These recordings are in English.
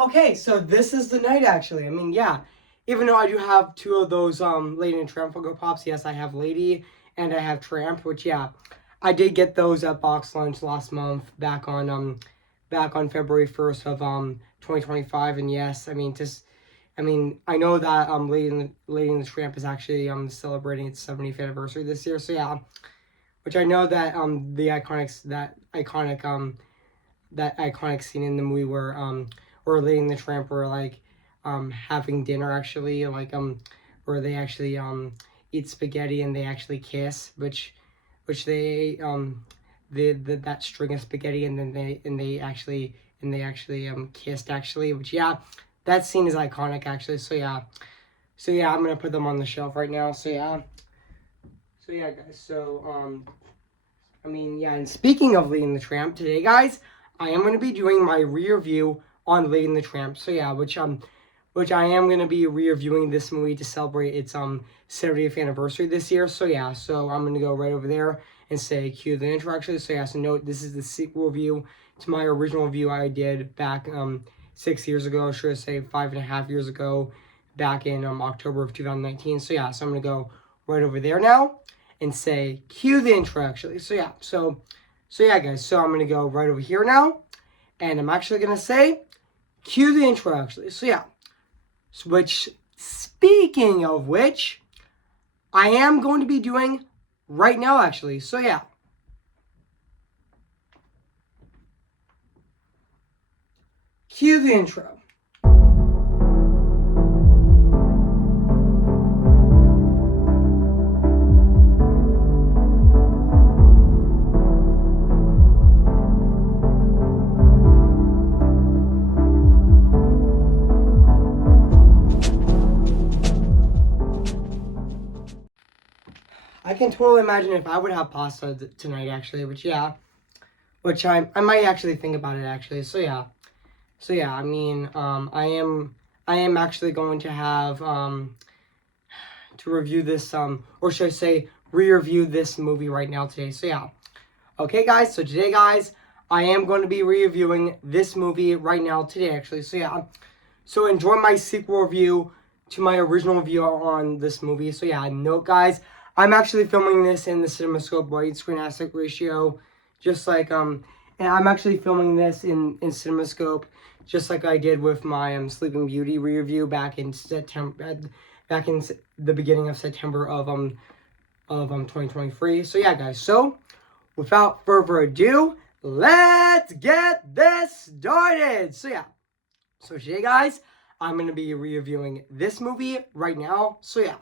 Okay, so this is the night actually. I mean, yeah. Even though I do have two of those Lady and Tramp Funko Pops, yes, I have Lady and I have Tramp, which yeah, I did get those at box lunch last month back on February 1st of 2025, and yes, I mean, I know that Lady and the Tramp is actually celebrating its 70th anniversary this year, so yeah, which I know that that iconic scene in the movie where Lady and the Tramp were like having dinner actually, like where they actually eat spaghetti and they actually kiss, which they that string of spaghetti, and then they actually kissed actually, which yeah, that scene is iconic actually. So yeah, I'm gonna put them on the shelf right now. So yeah, guys. I mean, yeah, and speaking of Lady and the Tramp, today, guys, I am going to be doing my re-review on Lady and the Tramp. So yeah, which I am going to be re-reviewing this movie to celebrate its 70th anniversary this year. So yeah, so I'm going to go right over there and say cue the intro actually. So yeah, so note this is the sequel review to my original review I did back 6 years ago, or should I say 5.5 years ago, back in October of 2019. So yeah, so I'm going to go right over there now and say cue the intro actually. So yeah, guys. So I'm gonna go right over here now, and I'm actually gonna say cue the intro actually. So yeah. Which, speaking of which, I am going to be doing right now actually. So yeah. Cue the intro. I can totally imagine if I would have pasta tonight actually, which I might actually think about it actually. So yeah, I mean, I am actually going to have to review this or should I say re-review this movie right now today. So yeah. Okay, guys. So today, guys, I am going to be reviewing this movie right now today actually. So yeah. So enjoy my sequel review to my original review on this movie. So yeah, note, guys, I'm actually filming this in the CinemaScope widescreen aspect ratio, just like and I'm actually filming this in CinemaScope, just like I did with my Sleeping Beauty re-review back in September, back in the beginning of September of 2023. So yeah, guys. So without further ado, let's get this started. So yeah. So today, guys, I'm going to be reviewing this movie right now. So yeah.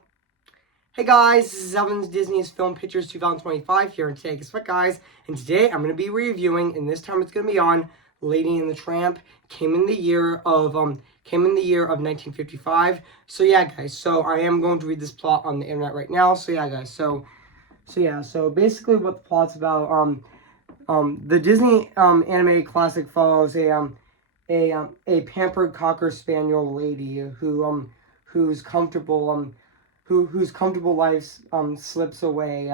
Hey guys, this is Evan's Disney's Film Pictures 2025 here in today. Guess what, guys? And today I'm going to be reviewing, and this time it's going to be on Lady and the Tramp. Came in the year of 1955. So yeah, guys. So I am going to read this plot on the internet right now. So yeah, guys. So basically, what the plot's about. The Disney animated classic follows a pampered cocker spaniel lady whose comfortable life slips away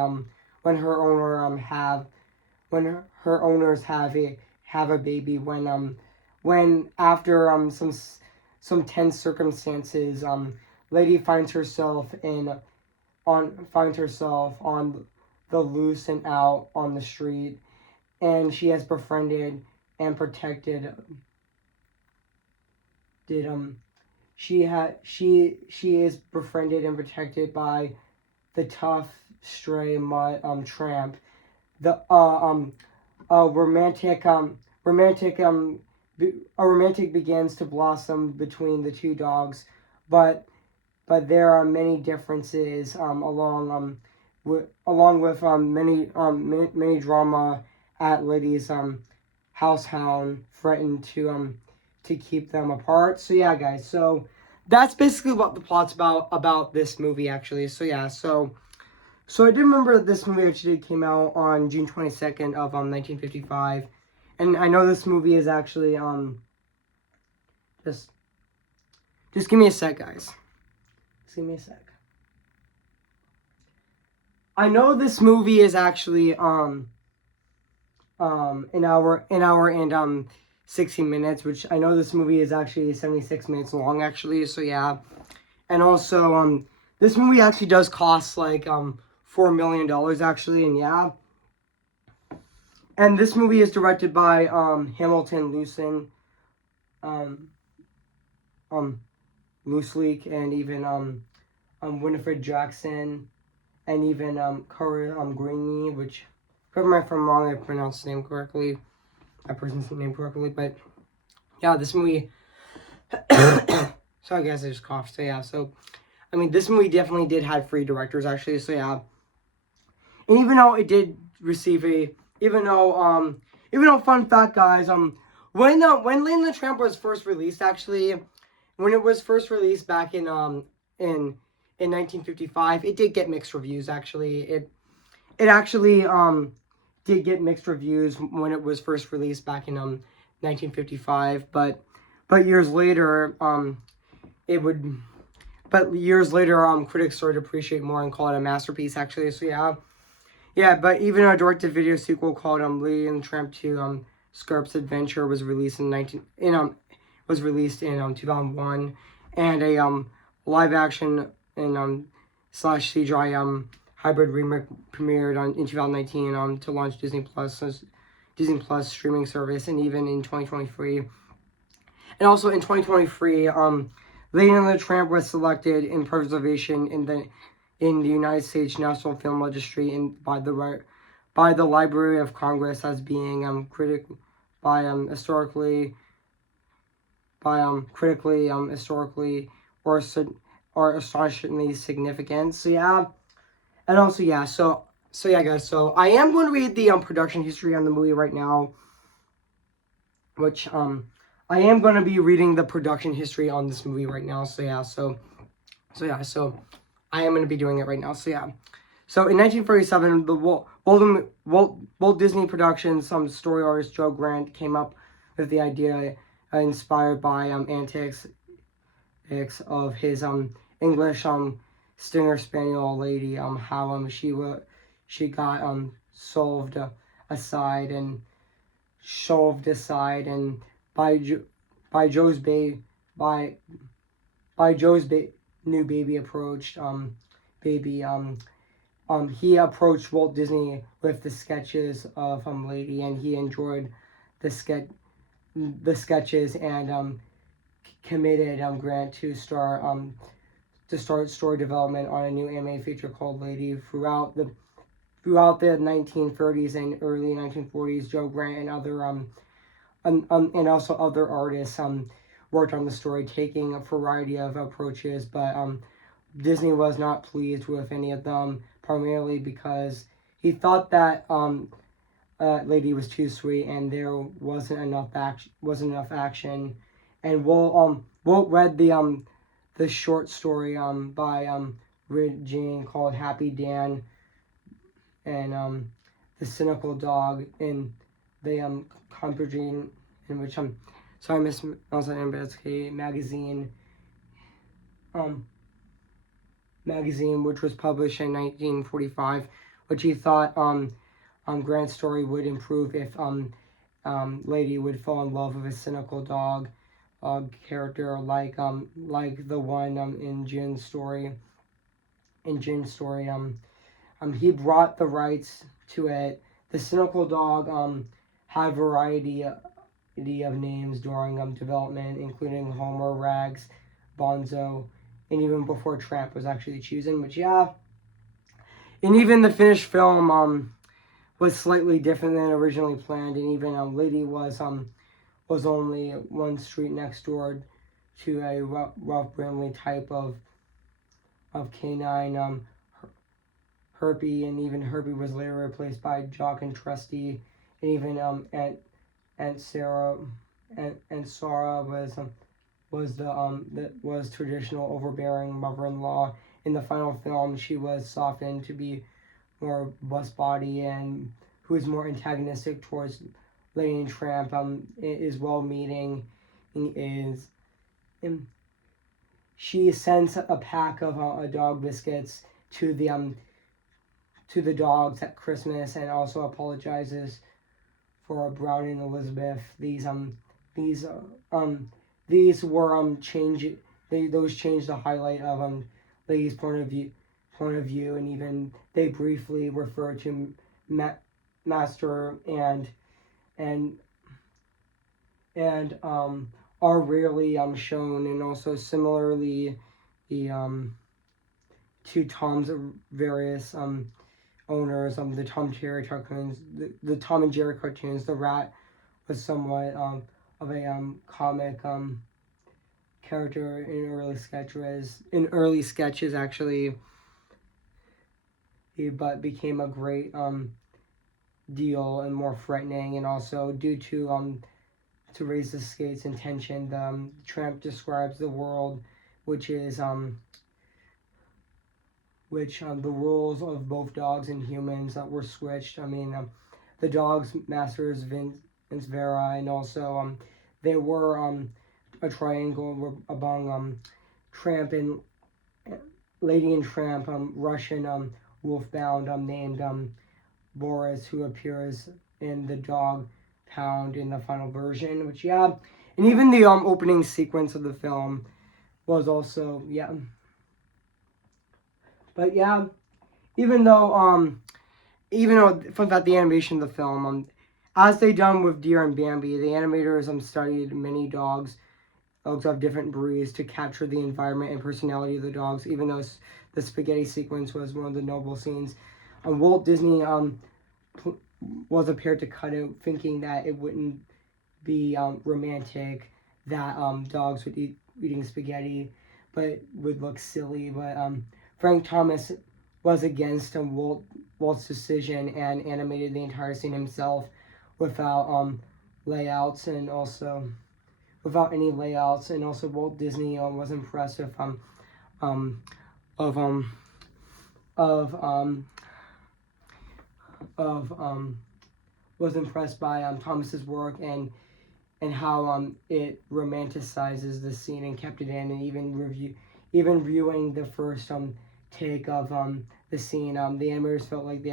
when her owners have a baby when after some tense circumstances lady finds herself on the loose and out on the street, and she has befriended and protected did she is befriended and protected by the tough stray mutt Tramp. The romantic a romantic begins to blossom between the two dogs, but there are many differences along with many drama at Liddy's househound threatened to keep them apart. So yeah, guys. So that's basically what the plot's about this movie actually. So yeah. So I do remember that this movie actually came out on June 22nd of 1955, and I know this movie is actually just give me a sec, guys. Just give me a sec. I know this movie is actually an hour and 60 minutes, which I know this movie is actually 76 minutes long, actually. So yeah, and also this movie actually does cost like $4 million actually, and yeah. And this movie is directed by Hamilton Lucen, um, um, Leak, and even Winifred Jackson, and even Cara Greeny, which, correct me if I'm wrong, I pronounced his name correctly, that person's name correctly, but yeah, this movie. So I guess I just coughed. So yeah, so I mean, this movie definitely did have 3 directors actually. So yeah, and even though it did receive a, even though fun fact, guys, when Lady and the Tramp was first released, actually, when it was first released back in 1955, it did get mixed reviews. Actually, it actually did get mixed reviews when it was first released back in 1955, but years later it would. But years later, critics started to appreciate more and call it a masterpiece. Actually, so yeah, yeah. But even a direct-to-video sequel called Lady and the Tramp 2 Scarp's Adventure was released in 2001, and a live action and slash CGI hybrid remake premiered in 2019 to launch Disney Plus streaming service, and even in 2023. And also in 2023, Lady and the Tramp was selected in preservation in the United States National Film Registry and by the Library of Congress as being historically or astonishingly significant. So yeah, and also yeah, so yeah, guys. So I am going to read the production history on the movie right now, which I am going to be reading the production history on this movie right now. So yeah, so I am going to be doing it right now. So yeah. So in 1947, the Walt Disney Productions story artist Joe Grant came up with the idea, inspired by antics of his English Stinger Spaniel lady, how she got aside and shoved aside, and by by Joe's ba- by Joe's new baby approached baby he approached Walt Disney with the sketches of Lady, and he enjoyed the sketches and committed Grant to start story development on a new anime feature called Lady. Throughout the 1930s and early 1940s, Joe Grant and other and also other artists worked on the story, taking a variety of approaches, but Disney was not pleased with any of them, primarily because he thought that Lady was too sweet and there wasn't enough action. And Walt read the short story by Rid Jane called Happy Dan and the Cynical Dog in the Computing, in which sorry, Miss Elsa magazine magazine, which was published in 1945, which he thought Grant's story would improve if Lady would fall in love with a cynical dog character like the one in Jin's story. He brought the rights to it. The cynical dog had variety of names during development, including Homer, Rags, Bonzo, and even before Tramp was actually chosen. Which yeah, and even the finished film was slightly different than originally planned, and even Lady was only one street next door to a Ralph Bramley type of canine, Herpy, and even Herpy was later replaced by Jock and Trusty, and even Aunt Sarah and Sarah was traditional overbearing mother-in-law. In the final film, she was softened to be more bus body, and who is more antagonistic towards Lady and Tramp. Is well meaning, is she sends a pack of dog biscuits to the dogs at Christmas, and also apologizes for Brownie and Elizabeth. These these these were those changed the highlight of Lee's point of view, and even they briefly refer to Master and are rarely shown, and also similarly the to Tom's various owners, the Tom Jerry cartoons, the Tom and Jerry cartoons. The rat was somewhat of a comic character in early sketches actually, but became a great deal and more threatening, and also due to raise the skates and tension, the Tramp describes the world, which is the roles of both dogs and humans that were switched. I mean, the dog's master is Vince Vera, and also there were a triangle among Tramp and Lady and Tramp, Russian wolfbound named Boris, who appears in the dog pound in the final version, which and even the opening sequence of the film was also but even though fun fact, the animation of the film, as they done with Deer and Bambi, the animators studied many dogs of different breeds to capture the environment and personality of the dogs. Even though the spaghetti sequence was one of the noble scenes, Walt Disney was prepared to cut it, thinking that it wouldn't be romantic, that dogs would eating spaghetti, but would look silly. But Frank Thomas was against Walt's decision and animated the entire scene himself without layouts, and also without any layouts. And also Walt Disney was impressed with was impressed by Thomas's work, and how it romanticizes the scene and kept it in, and even viewing the first take of the scene, the animators felt like the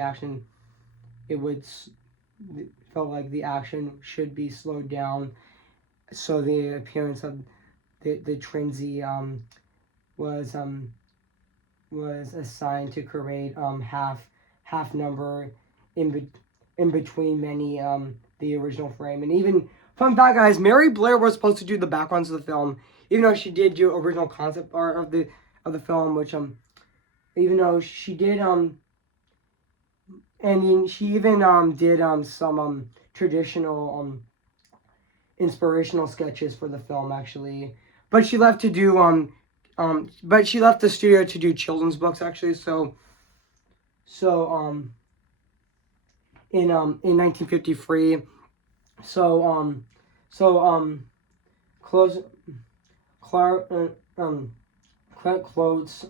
action should be slowed down, so the appearance of the Trinzy was assigned to create half number in between many the original frame. And even fun fact, guys, Mary Blair was supposed to do the backgrounds of the film, even though she did do original concept art of the film, which even though she did and she even did some traditional inspirational sketches for the film actually, but she left to do but she left the studio to do children's books actually. So in 1953, Clark Clothes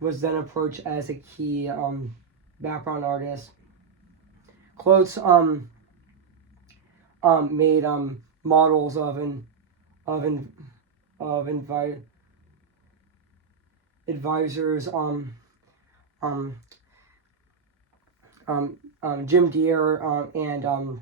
was then approached as a key background artist. Clothes made models of advisors, Jim Deere and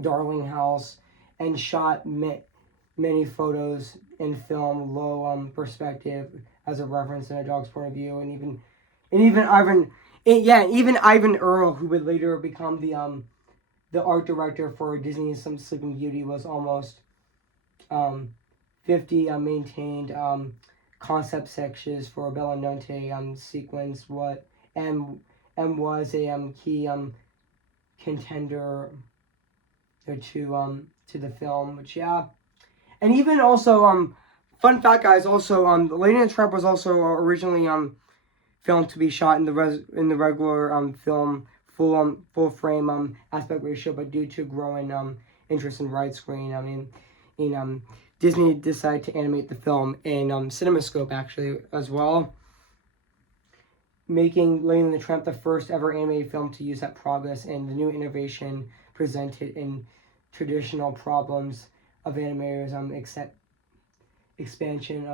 Darling House, and shot many photos and film low perspective as a reference in a dog's point of view, and even Ivan Earl, who would later become the art director for Disney's Some Sleeping Beauty, was almost 50 maintained concept sections for Bella Nonte sequence, and was a key contender to the film, which and even also fun fact, guys, also Lady and the Tramp was also originally filmed to be shot in the regular film full frame aspect ratio, but due to growing interest in widescreen, Disney decided to animate the film in CinemaScope actually as well, making Lady and the Tramp the first ever animated film to use that progress and the new innovation presented in traditional problems of animators, except expansion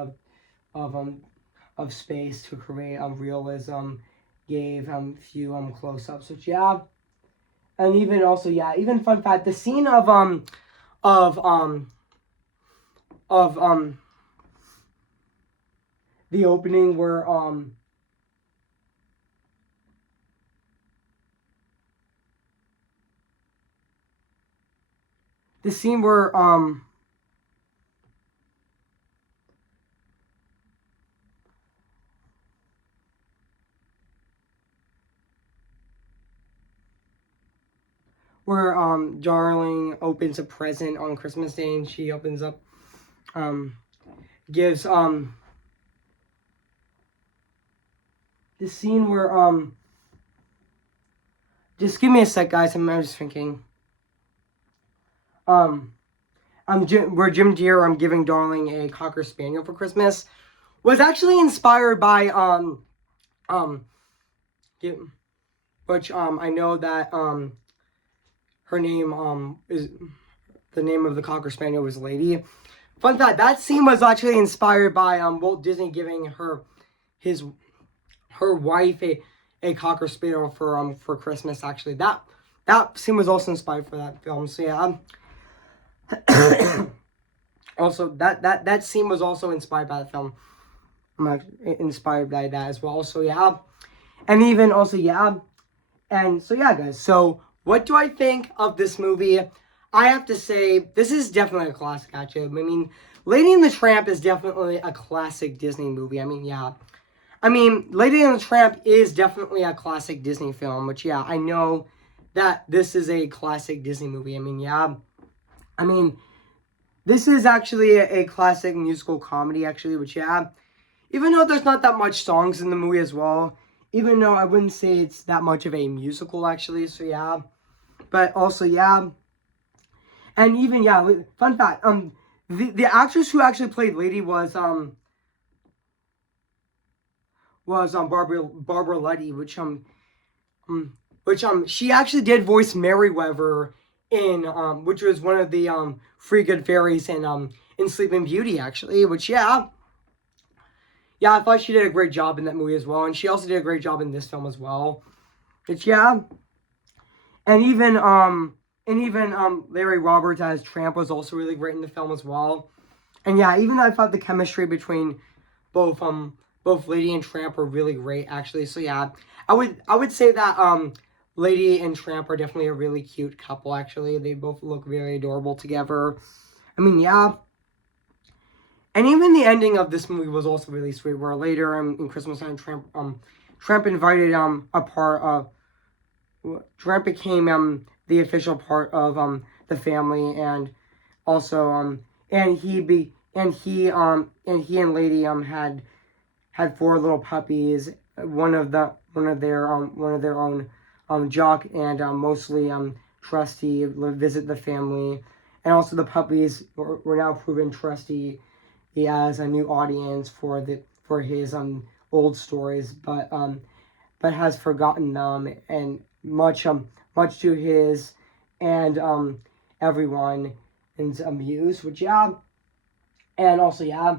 of space to create realism, gave few close-ups, which and even also even fun fact, the scene of of of the opening where the scene where Darling opens a present on Christmas Day, and she opens up gives the scene where just give me a sec, guys. I'm just thinking. Where Jim Deere giving Darling a Cocker Spaniel for Christmas was actually inspired by which I know that her name is the name of the Cocker Spaniel was Lady. Fun fact: that scene was actually inspired by Walt Disney giving her wife a Cocker Spaniel for Christmas. Actually, that scene was also inspired for that film. So yeah. Also, that scene was also inspired by the film. I'm inspired by that as well. So yeah, and even also yeah, and so yeah, guys. So what do I think of this movie? I have to say this is definitely a classic. Actually, I mean, Lady and the Tramp is definitely a classic Disney movie. I mean, yeah. I mean, Lady and the Tramp is definitely a classic Disney film, which, yeah, I know that this is a classic Disney movie. I mean, yeah. I mean, this is actually a classic musical comedy, actually, which, yeah. Even though there's not that much songs in the movie as well, even though I wouldn't say it's that much of a musical, actually, so, yeah. But also, yeah. And even, yeah, fun fact, the actress who actually played Lady was Barbara Luddy, which she actually did voice Merryweather in which was one of the Three Good Fairies in Sleeping Beauty, actually, which yeah, I thought she did a great job in that movie as well, and she also did a great job in this film as well. Which yeah, and even Larry Roberts as Tramp was also really great in the film as well. And yeah, even I thought the chemistry between both Lady and Tramp were really great, actually. So yeah, I would say that Lady and Tramp are definitely a really cute couple, actually. They both look very adorable together. I mean, yeah. And even the ending of this movie was also really sweet, where later in Christmas time, Tramp invited Tramp became the official part of the family, and also and he and Lady had 4 little puppies. One of their own, Jock and mostly Trusty visit the family, and also the puppies were now proven Trusty. He has a new audience for his old stories, but has forgotten them, and much to his and everyone's amuse. Which yeah, and also yeah.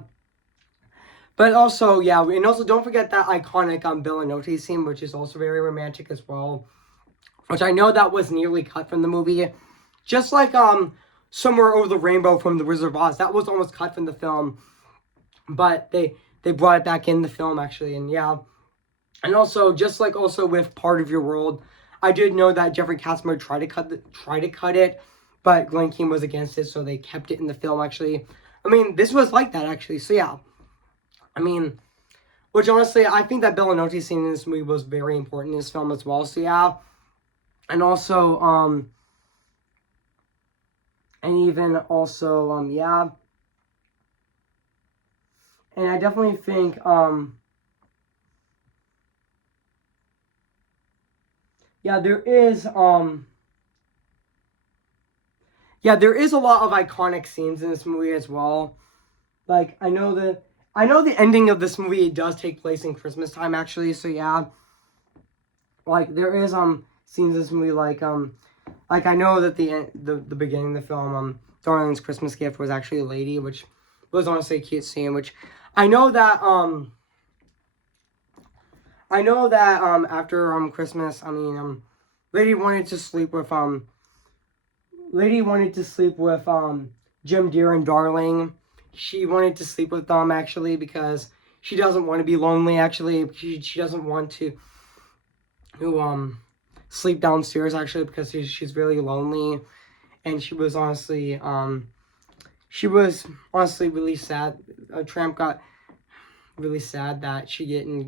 But also, yeah, and also don't forget that iconic Bellinotti scene, which is also very romantic as well. Which I know that was nearly cut from the movie. Just like Somewhere Over the Rainbow from The Wizard of Oz. That was almost cut from the film. But they brought it back in the film, actually, and yeah. And also, just like also with Part of Your World, I did know that Jeffrey Katzenberg tried to cut it, but Glenn Keane was against it, so they kept it in the film, actually. I mean, this was like that, actually, so yeah. I mean, which honestly, I think that Bellinotti scene in this movie was very important in this film as well. So yeah, and also, and even also, yeah, and I definitely think, yeah, there is a lot of iconic scenes in this movie as well. Like I know the ending of this movie does take place in Christmas time, actually. So yeah, like there is scenes in this movie like I know that the beginning of the film Darling's Christmas gift was actually a lady, which was honestly a cute scene. Which I know that after Christmas, I mean Lady wanted to sleep with lady wanted to sleep with Jim Deere and Darling. She wanted to sleep with them actually because she doesn't want to be lonely. Actually, she doesn't want to sleep downstairs actually because she's really lonely, and she was honestly really sad. Tramp got really sad that she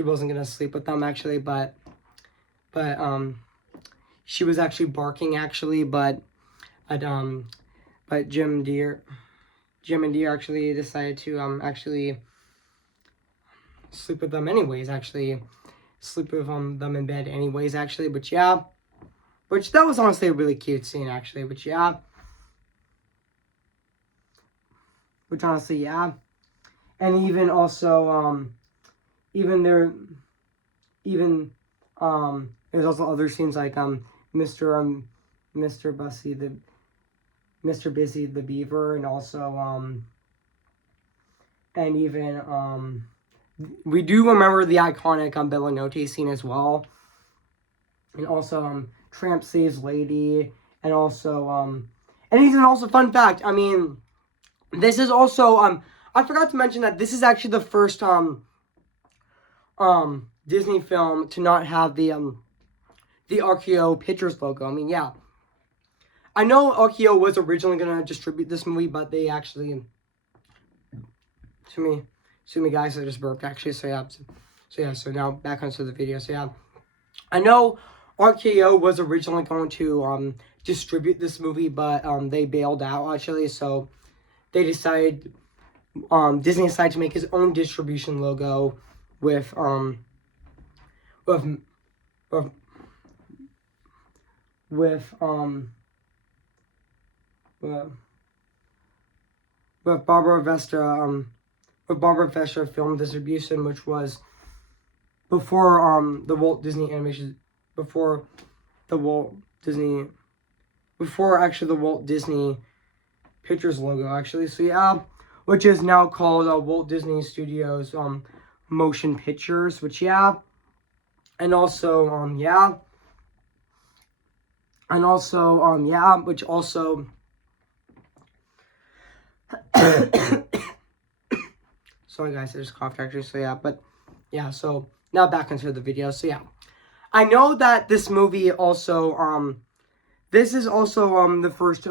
wasn't gonna sleep with them actually, but she was actually barking actually, but Jim and Deere actually decided to actually sleep with them anyways, actually sleep with them in bed anyways actually, but yeah, which that was honestly a really cute scene actually, but yeah, which honestly yeah, and even also even there even there's also other scenes like Mr. Mr. Busy the Beaver, and also and even we do remember the iconic Bellinote scene as well, and also Tramp saves Lady, and also and even also fun fact, I mean, this is also I forgot to mention that this is actually the first Disney film to not have the RKO Pictures logo. I mean, yeah, I know RKO was originally gonna distribute this movie, but they actually, to me guys, I just burped actually. So yeah, so now back onto the video. So yeah, I know RKO was originally going to distribute this movie, but they bailed out actually. So they decided Disney decided to make his own distribution logo with with with with with, with Barbara Vesta Film Distribution, which was before the Walt Disney Animation, before the Walt Disney, before actually the Walt Disney Pictures logo actually. So yeah, which is now called Walt Disney Studios Motion Pictures, which yeah, and also yeah, and also yeah, which also sorry guys, I just coughed actually. So yeah, but yeah, so now back into the video. So yeah, I know that this movie also this is also the first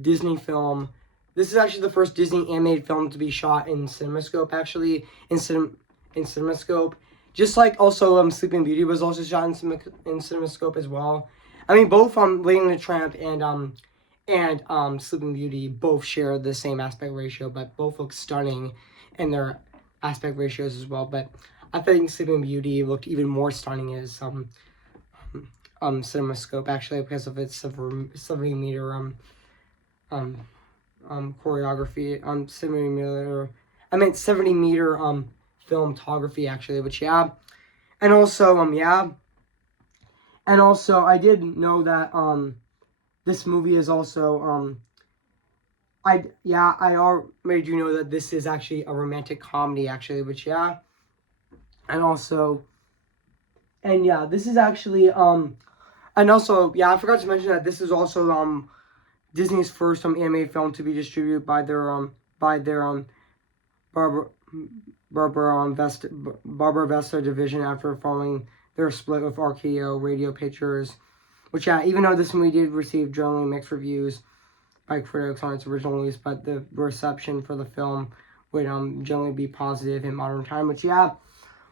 Disney film. This is actually the first Disney animated film to be shot in CinemaScope actually, in CinemaScope. Just like also Sleeping Beauty was also shot in CinemaScope as well. I mean, both Lady and the Tramp and Sleeping Beauty both share the same aspect ratio, but both look stunning in their aspect ratios as well. But I think Sleeping Beauty looked even more stunning as CinemaScope actually because of its 70-meter choreography 70-meter. I meant 70-meter filmography actually, which yeah, and also yeah, and also I did know that this movie is also I already do know that this is actually a romantic comedy actually, which yeah, and also and yeah, this is actually and also yeah, I forgot to mention that this is also Disney's first animated film to be distributed by their Barbara Vesta division after following their split with RKO Radio Pictures, which yeah, even though this movie did receive generally mixed reviews by critics on its original release, but the reception for the film would generally be positive in modern time, which yeah,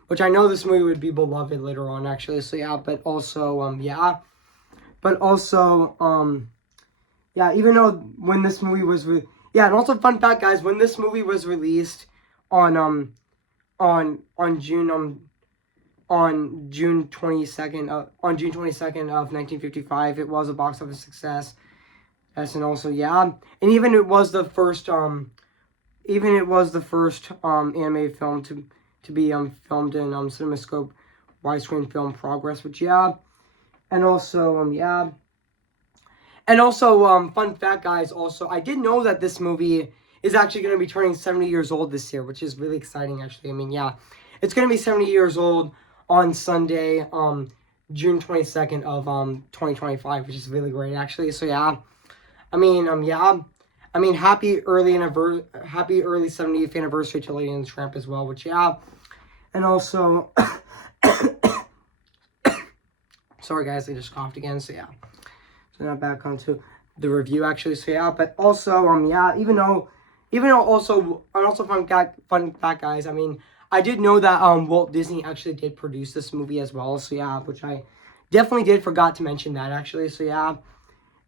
which I know this movie would be beloved later on actually. So yeah, but also yeah, but also yeah, even though when this movie was yeah, and also fun fact guys, when this movie was released on on June on June 22nd on June 22nd of 1955, it was a box office success. Yes, and also yeah, and even it was the first animated film to be filmed in CinemaScope widescreen film progress, which yeah, and also yeah, and also fun fact guys, also I did know that this movie is actually going to be turning 70 years old this year, which is really exciting actually. I mean yeah, it's going to be 70 years old on Sunday June 22nd of 2025, which is really great actually. So yeah, I mean yeah, I mean happy early 70th anniversary to Lady and the Tramp as well, which yeah, and also sorry guys, I just coughed again. So yeah, so now back onto the review actually. So yeah, but also yeah, even though also fun fact guys, I mean I did know that Walt Disney actually did produce this movie as well. So yeah, which I definitely did forgot to mention that actually. So yeah,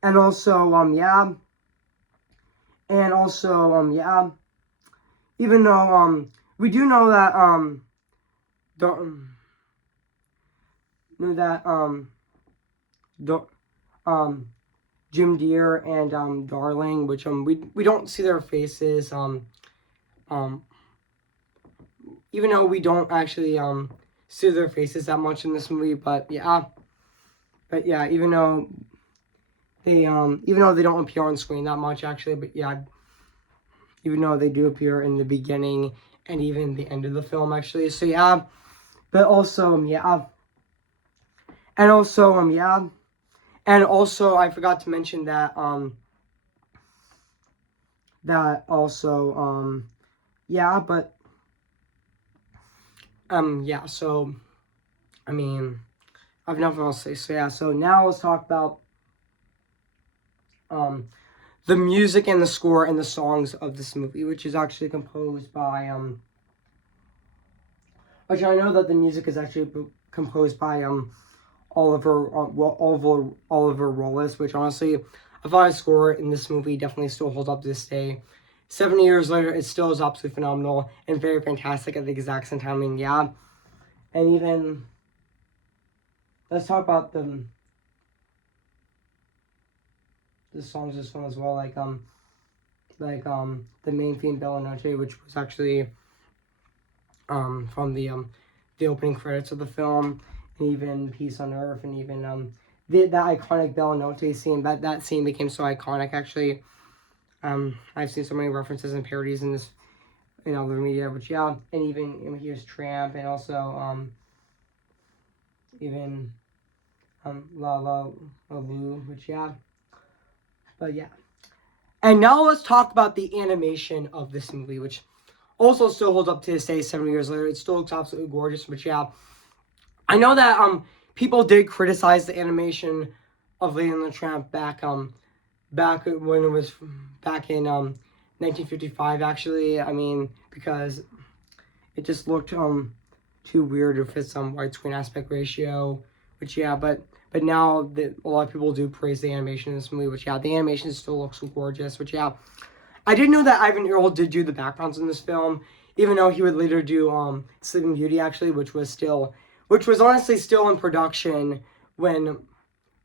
and also yeah, and also yeah, even though we do know that don't know that don't Jim Deere and Darling, which we don't see their faces um even though we don't actually see their faces that much in this movie, but yeah, even though they don't appear on screen that much actually, but yeah, even though they do appear in the beginning and even the end of the film actually. So yeah, but also yeah, and also yeah, and also I forgot to mention that that also yeah, but yeah, so I mean I have nothing else to say. So yeah, so now let's talk about um the music and the score and the songs of this movie, which is actually composed by which I know that the music is actually composed by Oliver Wallace, which honestly I thought his score in this movie definitely still holds up to this day. 70 years later, it still is absolutely phenomenal and very fantastic at the exact same time. I mean, yeah, and even let's talk about the songs of this film as well, like the main theme Bella Noche, which was actually from the opening credits of the film, and even Peace on Earth, and even that iconic Bella Notte scene. That scene became so iconic actually. I've seen so many references and parodies in this in other media, which yeah, and even here's Tramp, and also even La La La Lu, which yeah, but yeah. And now let's talk about the animation of this movie, which also still holds up to this day, 7 years later. It still looks absolutely gorgeous, but yeah, I know that people did criticize the animation of Lady and the Tramp back when it was back in 1955 actually. I mean, because it just looked too weird to fit some widescreen aspect ratio, which yeah, but now that a lot of people do praise the animation in this movie, which yeah, the animation still looks gorgeous, which yeah. I did know that Ivan Earl did do the backgrounds in this film, even though he would later do Sleeping Beauty actually, which was honestly still in production when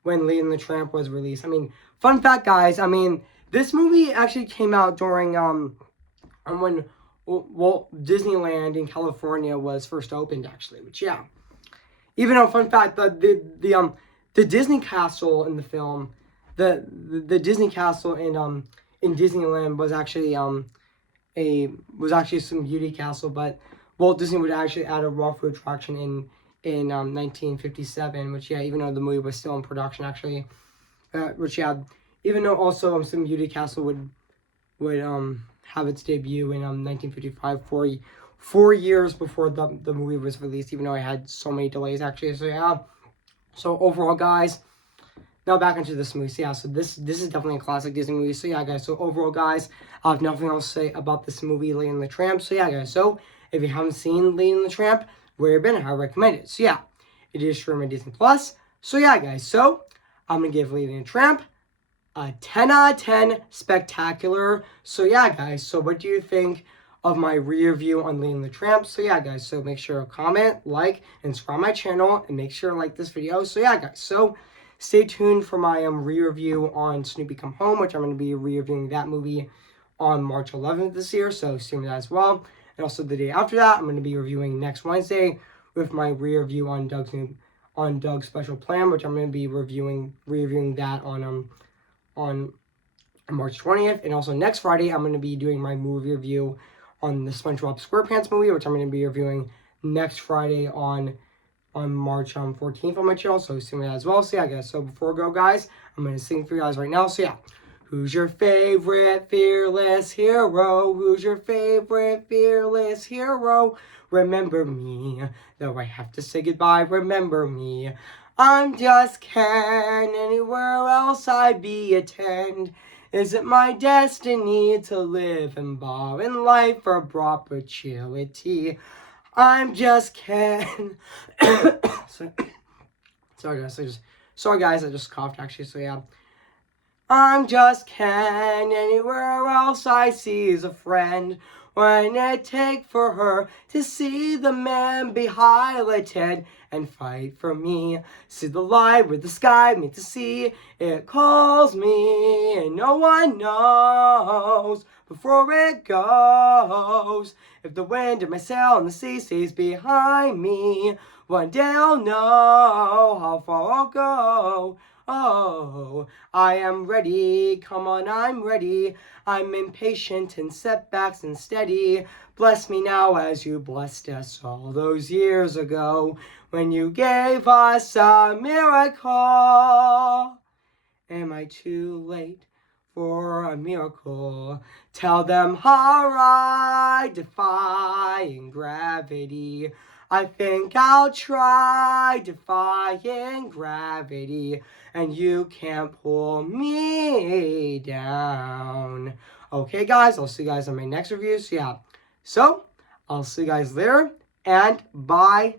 Lady and the Tramp was released. I mean, fun fact, guys. I mean, this movie actually came out during when Walt Disneyland in California was first opened, actually. Which yeah, even though fun fact, the Disney castle in the film, the Disney castle in Disneyland was actually some beauty castle, but Walt Disney would actually add a raw food attraction in 1957, which yeah, even though the movie was still in production actually, which yeah, even though also some beauty castle would have its debut in 1955, 4 years before the movie was released, even though it had so many delays actually. So yeah, so overall guys, now back into this movie. So yeah, so this is definitely a classic Disney movie. So yeah, guys. So overall, guys, I have nothing else to say about this movie, Lady and the Tramp. So yeah, guys. So if you haven't seen Lady and the Tramp, where you been? I recommend it. So yeah, it is streaming Disney Plus. So yeah, guys. So I'm gonna give Lady and the Tramp a 10 out of 10 spectacular. So yeah, guys. So what do you think of my re-review on Lady and the Tramp? So yeah, guys. So make sure to comment, like, and subscribe my channel, and make sure to like this video. So yeah, guys. So stay tuned for my re-review on Snoopy Come Home, which I'm going to be re-reviewing that movie on March 11th this year, so stay tuned for that as well. And also the day after that, I'm going to be reviewing next Wednesday with my re-review on Doug's Special Plan, which I'm going to be re-reviewing that on March 20th. And also next Friday, I'm going to be doing my movie review on the SpongeBob SquarePants movie, which I'm going to be reviewing next Friday on on March 14th on my channel, so sing that as well. So yeah, guys, so before we go, guys, I'm going to sing for you guys right now. So yeah, who's your favorite fearless hero? Who's your favorite fearless hero? Remember me, though I have to say goodbye, remember me. I'm just Ken, anywhere else I be attend. Is it my destiny to live and bow in life for perpetuity? I'm just Ken. Sorry guys, I just coughed actually, so yeah. I'm just Ken, anywhere else I see is a friend. When it take for her to see the man be highlighted and fight for me. See the light with the sky meet the sea. It calls me and no one knows before it goes. If the wind in my sail and the sea stays behind me, one day I'll know how far I'll go. Oh, I am ready, come on, I'm ready. I'm impatient in setbacks and steady. Bless me now as you blessed us all those years ago when you gave us a miracle. Am I too late for a miracle? Tell them how defying gravity. I think I'll try defying gravity, and you can't pull me down. Okay, guys, I'll see you guys on my next review. So, yeah. So, I'll see you guys later, and bye.